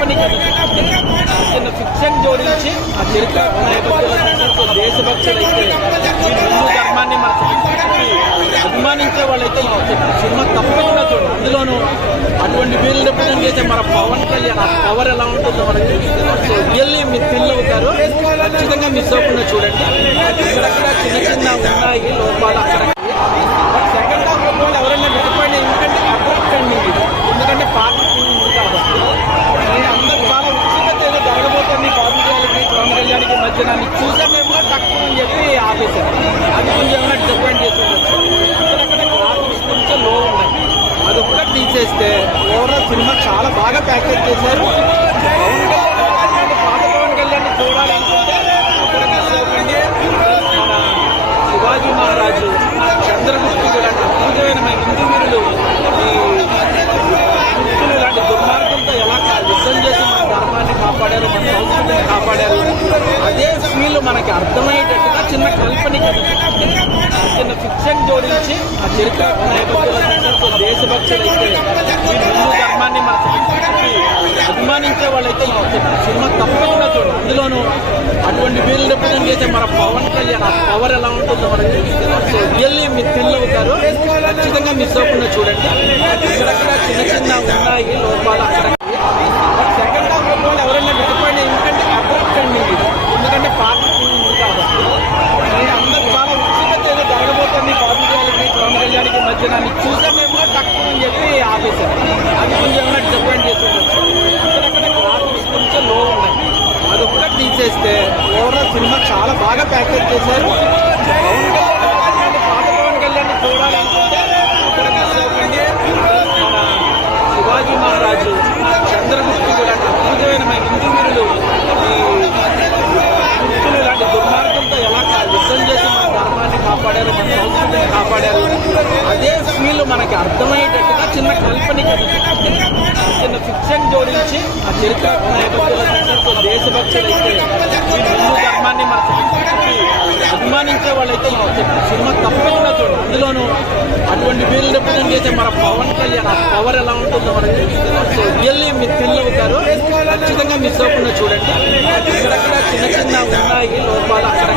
కల్పనకి చిన్న ఫిక్షన్ జోడించి ఆ చరిత్ర నేపథ్యంలో దేశభక్తులైతే ఈ హిందూ ధర్మాన్ని మన సంస్కృతికి అభిమానించే వాళ్ళైతే సినిమా తప్పకుండా చూడండి. అందులోనూ అటువంటి వీళ్ళు రిప్రజెంట్ చేసే మన పవన్ కళ్యాణ్ ఆ పవర్ ఎలా ఉంటుందో మనకు తెలుస్తుంది. సో రియల్లీ మీరు థ్రిల్ అవుతారు, ఖచ్చితంగా మిస్ అవ్వకుండా చూడండి. ఇక్కడక్కడ చిన్న చిన్న ఉన్నాయి లోపాలు అక్కడ. బట్ సెకండ్ హాఫ్ లో ఎవరైనా డిసప్పాయింట్ ఎందుకంటే అట్రాక్ట్ అండి, ఎందుకంటే పాట ఉంది కాబట్టి అందరూ చాలా ఉత్సుకత ఏదో జరగబోతుంది పవన్ కళ్యాణ్కి మధ్య నన్ను చూసామేమో తక్కువ అని చెప్పి ఆపేశారు. అది కొంచెం ఏమైనా డిసప్పాయింట్ చేస్తుండొచ్చు. అక్కడక్కడ గ్రాఫిక్స్ కొంచెం లో ఉన్నాయి, అది కూడా తీసేస్తే ఓవరాల్ సినిమా చాలా బాగా ప్యాకేజ్ చేశారు. పవన్ కళ్యాణ్ చూడాలనుకుంటే అక్కడ మిస్ అవ్వకండి. మన శివాజీ మహారాజు, చంద్రగుప్తుడు లాంటి అద్భుతమైన హిందూ వీరులు ఈ గుప్తులు లాంటి దుర్మార్గంతో ఎలా యుద్ధం చేసి మన ధర్మాన్ని కాపాడారు, మన సంస్కృతిని కాపాడారు. అదే ఫీల్ మనకి అర్థమయ్యేటట్టుగా చిన్న కల్పనకి చిన్న ఫిక్షన్ జోడించి ఆ చరిత్ర నేపథ్యంలో దేశభక్తులైతే ఈ హిందూ ధర్మాన్ని మన సంస్కృతికి అభిమానించే వాళ్ళైతే సినిమా తప్పకుండా చూడండి. అందులోనూ అటువంటి వీళ్ళు రిప్రజెంట్ చేసే మన పవన్ కళ్యాణ్ ఆ పవర్ ఎలా ఉంటుందో మనకు తెలుస్తుంది. సో రియల్లీ మీరు థ్రిల్ అవుతారు, ఖచ్చితంగా మిస్ అవ్వకుండా చూడండి. ఇక్కడక్కడ చిన్న చిన్న ఉన్నాయి లోపాలు అక్కడ. బట్ సెకండ్ హాఫ్ లో ఎవరైనా డిసప్పాయింట్ ఎందుకంటే అట్రాక్ట్ అండి, ఎందుకంటే పాట ఉంది కాబట్టి అందరూ చాలా ఉత్సుకత ఏదో జరగబోతుంది పవన్ కళ్యాణ్కి మధ్య నన్ను చూసామేమో తక్కువ అని చెప్పి ఆపేశారు. అది కొంచెం ఏమైనా డిసప్పాయింట్ చేస్తుండొచ్చు. అక్కడక్కడ గ్రాఫిక్స్ కొంచెం లో ఉన్నాయి, అది కూడా తీసేస్తే ఓవరాల్ సినిమా చాలా బాగా ప్యాకేజ్ చేశారు. పవన్ కళ్యాణ్ చూడాలనుకుంటే అక్కడ మిస్ అవ్వకండి. మన శివాజీ మహారాజు, చంద్రగుప్తుడు లాంటి అద్భుతమైన హిందూ వీరులు ఈ గుప్తులు లాంటి దుర్మార్గంతో ఎలా యుద్ధం చేసి మన ధర్మాన్ని కాపాడారు, మన సంస్కృతిని కాపాడారు. అదే ఫీల్ మనకి అర్థమయ్యేటట్టుగా చిన్న కల్పనకి చిన్న ఫిక్షన్ జోడించి ఆ చరిత్ర నేపథ్యంలో దేశభక్తులైతే ఈ హిందూ ధర్మాన్ని మన సంస్కృతికి అభిమానించే వాళ్ళైతే సినిమా తప్పకుండా చూడండి. అందులోనూ అటువంటి వీళ్ళు రిప్రజెంట్ చేసే మన పవన్ కళ్యాణ్ ఆ పవర్ ఎలా ఉంటుందో మనకు తెలుస్తుంది. సో రియల్లీ మీరు థ్రిల్ అవుతారు, ఖచ్చితంగా మిస్ అవ్వకుండా చూడండి. ఇక్కడక్కడ చిన్న చిన్న ఉన్నాయి లోపాలు అక్కడ.